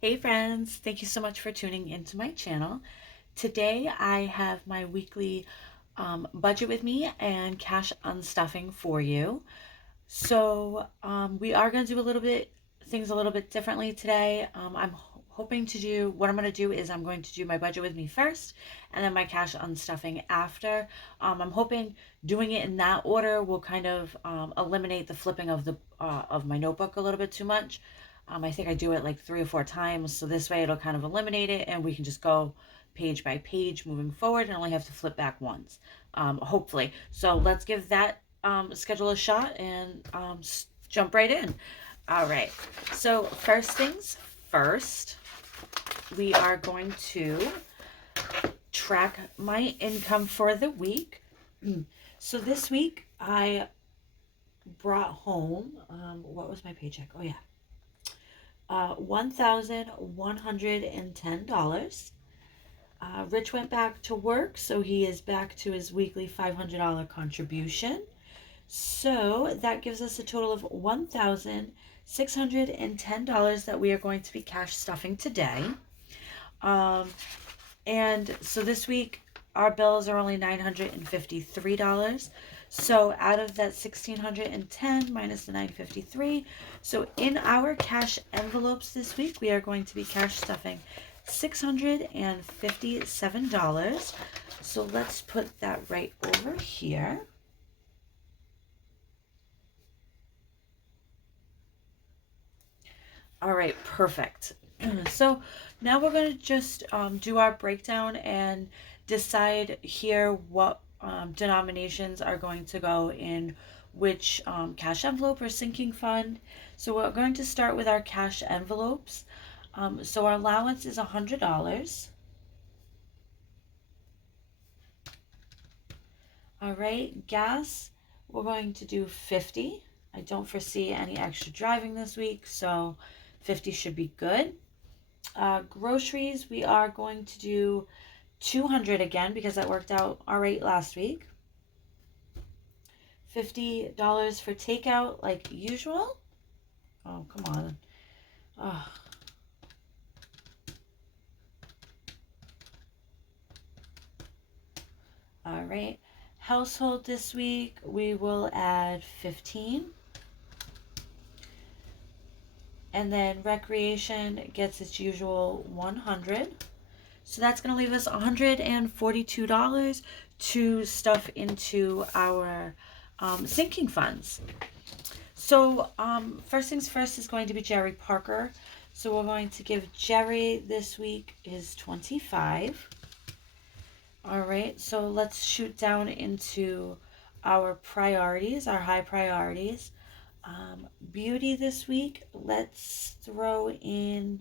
Hey friends, thank you so much for tuning into my channel. Today I have my weekly budget with me and cash unstuffing for you. We are going to do things a little bit differently today. I'm hoping to do, what I'm going to do is I'm going to do my budget with me first and then my cash unstuffing after. I'm hoping doing it in that order will kind of eliminate the flipping of my notebook a little bit too much. I think I do it like 3 or 4 times, so this way it'll kind of eliminate it and we can just go page by page moving forward and only have to flip back once, hopefully. So let's give that schedule a shot and jump right in. All right. So first things first, we are going to track my income for the week. So this week I brought home, what was my paycheck? Oh yeah, $1,110. Rich went back to work, so he is back to his weekly $500 contribution. So that gives us a total of $1,610 that we are going to be cash stuffing today. And so this week, our bills are only $953. So out of that 1,610 minus the 953, so in our cash envelopes this week, we are going to be cash stuffing $657. So let's put that right over here. All right, perfect. So now we're going to just do our breakdown and decide here what denominations are going to go in which cash envelope or sinking fund. So we're going to start with our cash envelopes. So our allowance is $100. All right, gas, we're going to do 50. I don't foresee any extra driving this week, so 50 should be good. Groceries, we are going to do 200 again because that worked out all right last week. $50 for takeout like usual. Oh, come on. Oh. All right. Household this week, we will add 15. And then recreation gets its usual 100. So that's going to leave us $142 to stuff into our sinking funds. So first things first is going to be Jerry Parker. So we're going to give Jerry this week his 25. All right, so let's shoot down into our priorities, our high priorities. Beauty this week, let's throw in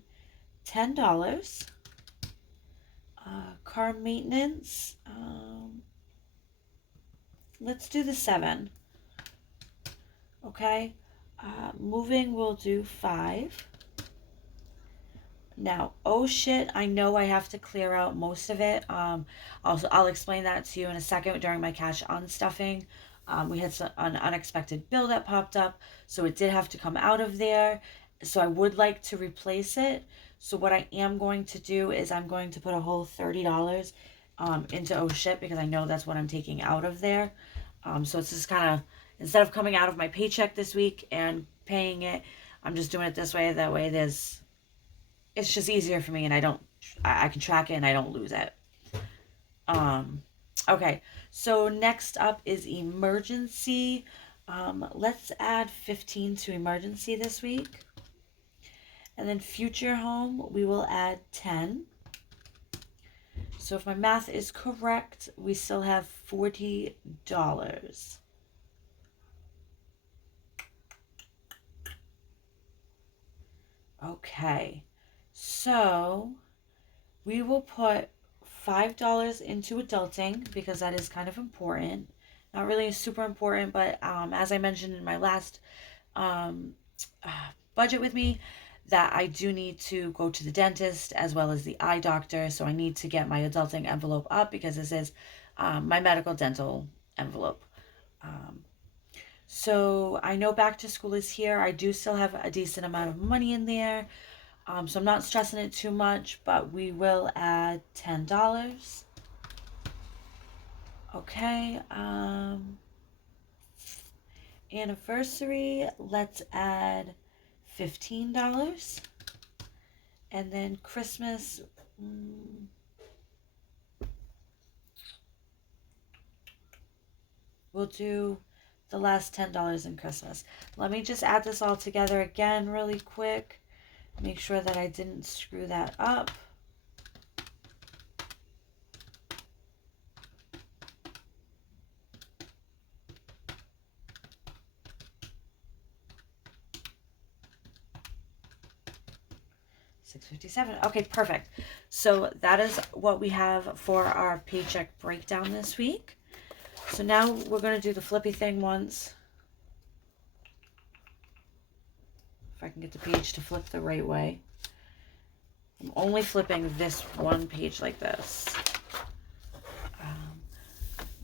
$10. Car maintenance, let's do the 7. Okay. Moving, we'll do 5. Now, oh shit, I know I have to clear out most of it. I'll explain that to you in a second during my cash unstuffing. We had an unexpected bill that popped up, so it did have to come out of there. So I would like to replace it. So what I am going to do is I'm going to put a whole $30 into oh shit because I know that's what I'm taking out of there. So it's just kind of, instead of coming out of my paycheck this week and paying it, I'm just doing it this way. That way it's just easier for me and I can track it and I don't lose it. Okay, so next up is emergency. Let's add 15 to emergency this week. And then future home, we will add 10. So if my math is correct, we still have $40. Okay, so we will put $5 into adulting because that is kind of important. Not really super important, but as I mentioned in my last um, budget with me, that I do need to go to the dentist as well as the eye doctor. So I need to get my adulting envelope up because this is my medical dental envelope. So I know back to school is here. I do still have a decent amount of money in there. So I'm not stressing it too much, but we will add $10. Okay, anniversary, let's add $15. And then Christmas, we'll do the last $10 in Christmas. Let me just add this all together again really quick. Make sure that I didn't screw that up. $657. Okay, perfect. So that is what we have for our paycheck breakdown this week. So now we're going to do the flippy thing once. If I can get the page to flip the right way. I'm only flipping this one page like this.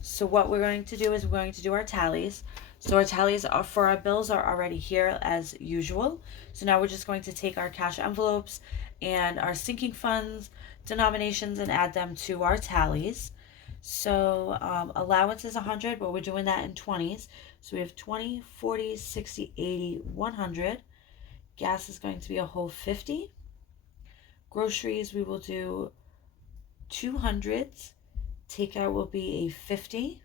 So what we're going to do is we're going to do our tallies. So our tallies are for our bills are already here as usual. So now we're just going to take our cash envelopes and our sinking funds denominations and add them to our tallies. So allowance is 100, but we're doing that in 20s. So we have 20, 40, 60, 80, 100. Gas is going to be a whole 50. Groceries, we will do 200s. Takeout will be a 50.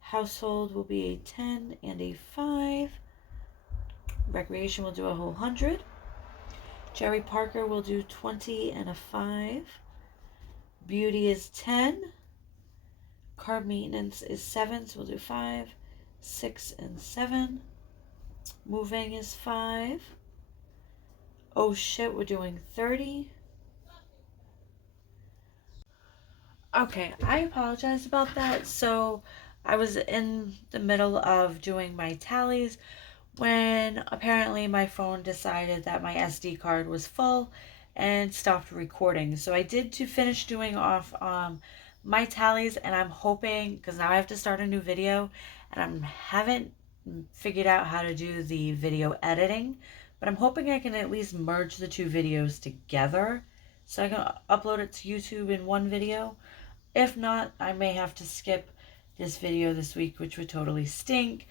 Household will be a 10 and a 5. Recreation will do a whole 100. Jerry Parker will do 20 and a 5. Beauty is 10. Car maintenance is 7, so we'll do 5, 6, and 7. Moving is 5. Oh shit, we're doing 30. Okay, I apologize about that. So I was in the middle of doing my tallies when apparently my phone decided that my SD card was full and stopped recording. So I did to finish doing off my tallies, and I'm hoping, because now I have to start a new video and I haven't figured out how to do the video editing, but I'm hoping I can at least merge the two videos together so I can upload it to YouTube in one video. If not, I may have to skip this video this week, which would totally stink.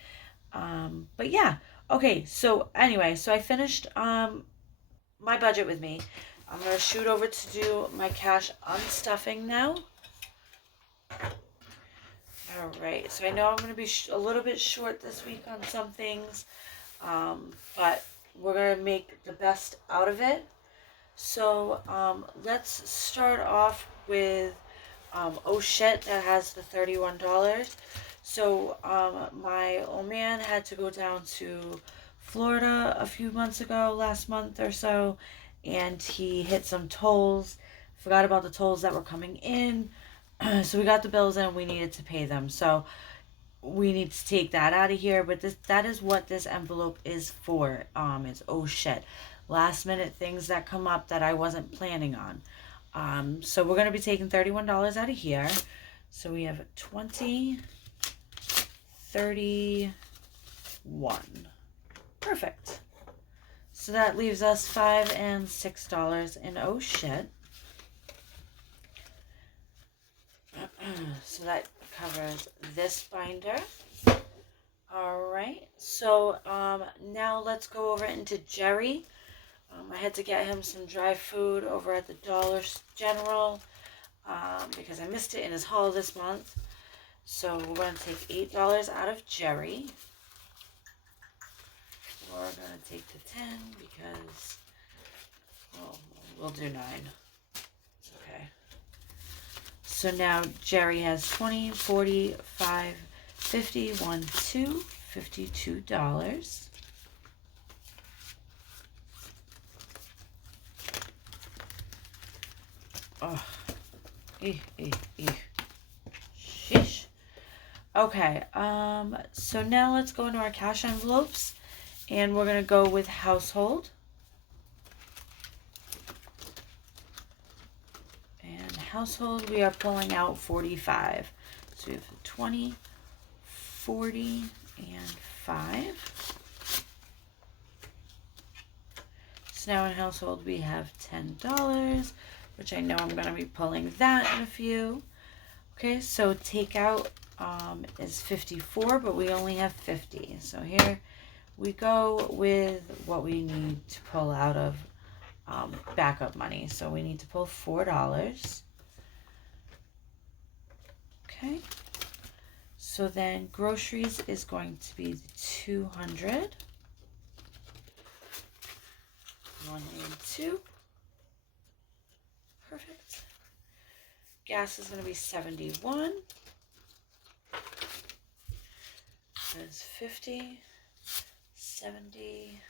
But yeah, okay, so anyway, so I finished my budget with me. I'm going to shoot over to do my cash unstuffing now. Alright, so I know I'm going to be a little bit short this week on some things, but we're going to make the best out of it. So let's start off with oh shit, that has the $31. So my old man had to go down to Florida a few months ago, last month or so, and he hit some tolls. Forgot about the tolls that were coming in. So we got the bills in, we needed to pay them. So we need to take that out of here, but that is what this envelope is for. It's oh shit, last minute things that come up that I wasn't planning on. So we're going to be taking $31 out of here. So we have 20, 31. Perfect. So that leaves us $5 and $6 in oh shit. So that covers this binder. Alright, so now let's go over into Jerry. I had to get him some dry food over at the Dollar General because I missed it in his haul this month. So we're going to take $8 out of Jerry. We're going to take the 10 because, well, we'll do 9. It's okay. So now Jerry has 20, 40, 5, 50, 1, 2, $52. Oh, sheesh. Okay, so now let's go into our cash envelopes, and we're going to go with household. And household, we are pulling out 45. So we have 20, 40, and 5. So now in household we have $10, which I know I'm going to be pulling that in a few. Okay, so takeout is 54, but we only have 50. So here we go with what we need to pull out of backup money. So we need to pull $4. Okay. So then groceries is going to be 200. 1 and 2. Perfect. Gas is going to be 71. That's 50, 70,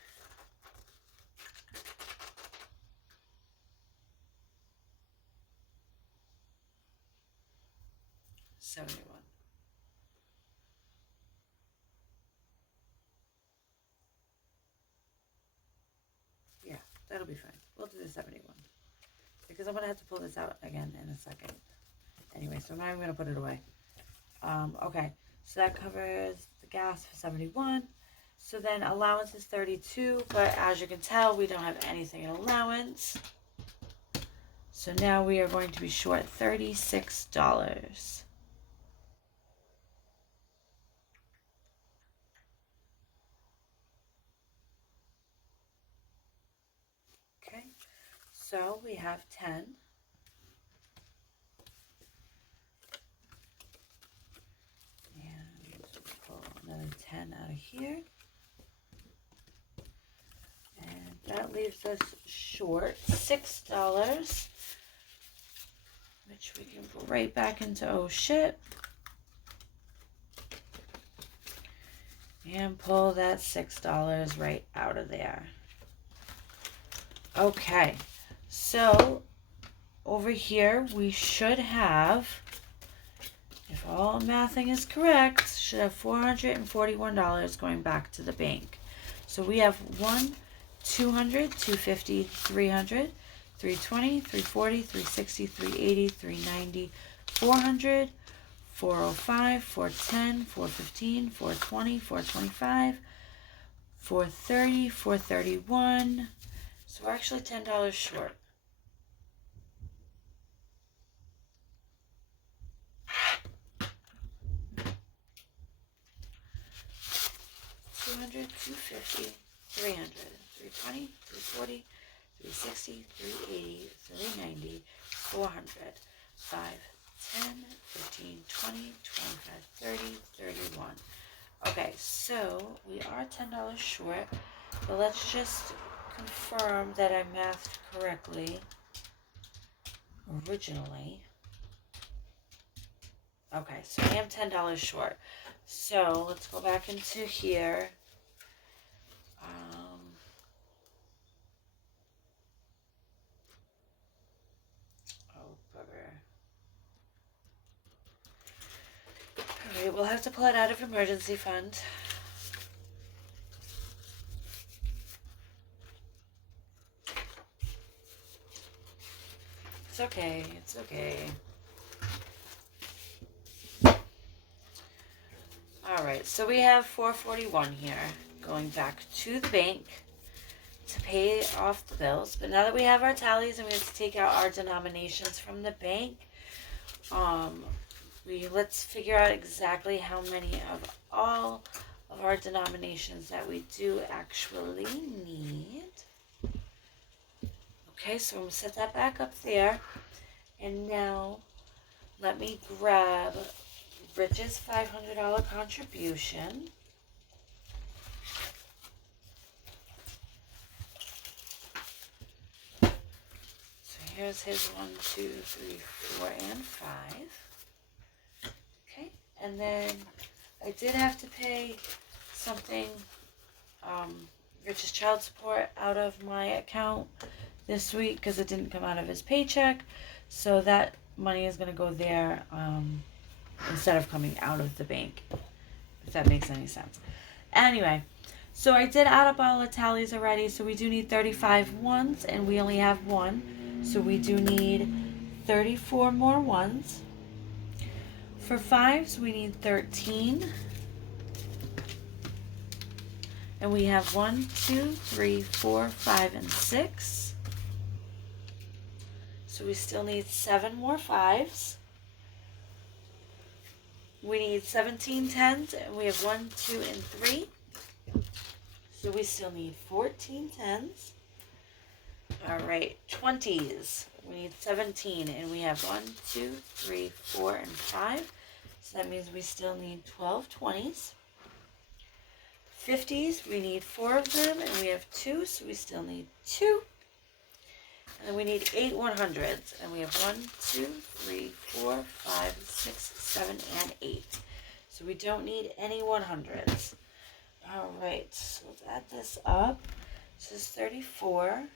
71. Yeah, that'll be fine. We'll do the 71. Because I'm going to have to pull this out again in a second. Anyway, so now I'm going to put it away. Okay, so that covers the gas for 71. So then allowance is 32, but as you can tell, we don't have anything in allowance. So now we are going to be short $36. Okay, so we have 10. And pull another 10 out of here. And that leaves us short $6, which we can go right back into oh shit. And pull that $6 right out of there. Okay, so over here we should have, if all mathing is correct, should have $441 going back to the bank. So we have 1, 200, 250, 300, 320, 340, 360, 380, 390, 400, 405, 410, 415, 420, 425, 430, 431. So we're actually $10 short. $200, $250, $300, $320, $340, $360, $380, $390, $400, $5, $10, $15, $20, $25, $30, $31. Okay, so we are $10 short, but let's just confirm that I mathed correctly originally. Okay, so I am $10 short. So let's go back into here. Oh, bugger. Alright, we'll have to pull it out of emergency fund. It's okay, it's okay. Alright, so we have $441 here going back to the bank to pay off the bills. But now that we have our tallies and we have to take out our denominations from the bank, let's figure out exactly how many of all of our denominations that we do actually need. Okay, so I'm going to set that back up there. And now let me grab Rich's $500 contribution. So here's his 1, 2, 3, 4, and 5. Okay, and then I did have to pay something, Rich's child support out of my account this week because it didn't come out of his paycheck. So that money is going to go there instead of coming out of the bank, if that makes any sense. Anyway, so I did add up all the tallies already. So we do need 35 ones and we only have 1. So we do need 34 more ones. For 5s, we need 13. And we have 1, 2, 3, 4, 5, and 6. So we still need 7 more 5s. We need 17 10s, and we have 1, 2, and 3. So we still need 14 10s. All right, 20s. We need 17, and we have 1, 2, 3, 4, and 5. So that means we still need 12 20s. 50s, we need 4 of them, and we have 2, so we still need 2. And then we need 8 100s, and we have 1, 2, 3, 4, 5, 6, 7, and 8. So we don't need any 100s. All right, so let's add this up. This is 34.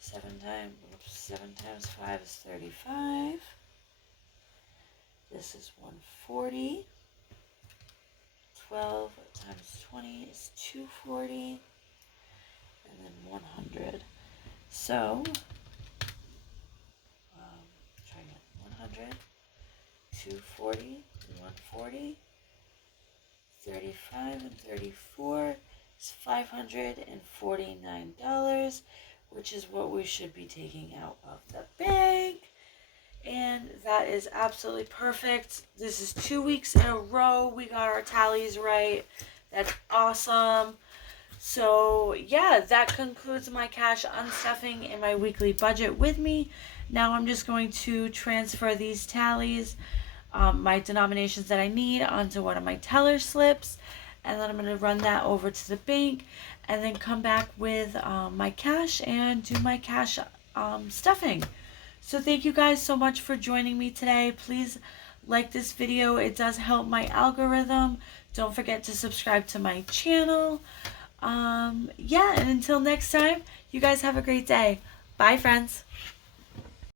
7 times 5 is 35. This is 140. 12 times 20 is 240. And then 100. So, try again. 100, 240, 140, 35 and 34 is $549, which is what we should be taking out of the bank. And that is absolutely perfect. This is 2 weeks in a row. We got our tallies right. That's awesome. So yeah, that concludes my cash unstuffing and my weekly budget with me. Now I'm just going to transfer these tallies, my denominations that I need, onto one of my teller slips. And then I'm going to run that over to the bank and then come back with my cash and do my cash stuffing. So thank you guys so much for joining me today. Please like this video. It does help my algorithm. Don't forget to subscribe to my channel. Yeah, and until next time, you guys have a great day. Bye, friends.